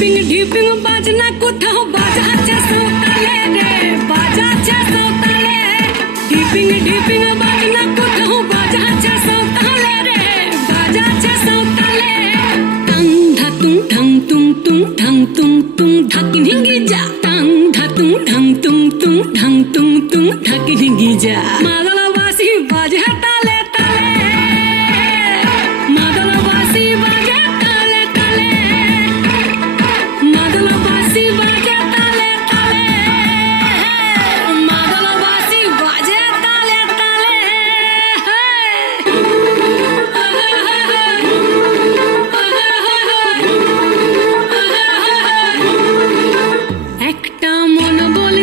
ढीपिंग ढीपिंग बाजना कुथा बाजा अच्छा छे सौताले रे, बाजा अच्छा छे सौताले ढीपिंग ढीपिंग बाजना कुथा बाजा अच्छा छे सौताले रे, बाजा छे सौताले तंग धतुं ढंग तुं तुं ढंग तुं तुं धकिन हिंगी जा। तंग धतुं ढंग तुं तुं ढंग तुं तुं धकिन हिंगी जा। मादला वासी बाजा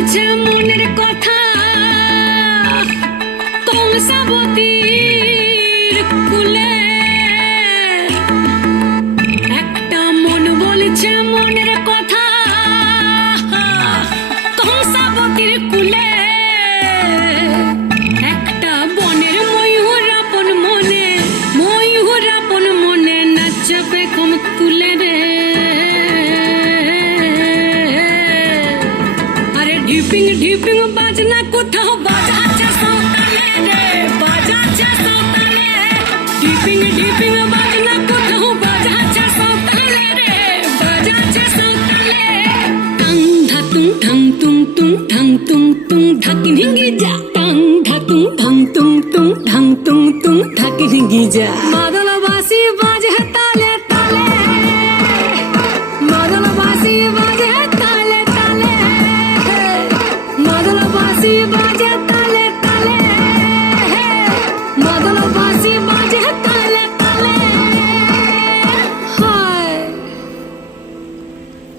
বলছে মনের কথা। কংসাবতীর কুলে। একটা মন বলছে মনের ঢিপিং ঢিপিং, বাজনা কোথাও? বাজাচ্ছে সৌতালে রে বাজাচ্ছে সৌতালে ঢিপিং ঢিপিং, বাজনা কোথাও? বাজাচ্ছে সৌতালে রে বাজাচ্ছে সৌতালে টাং, ধাতুং ঢাকি ঢিঙ্গি যা। টাং মাদল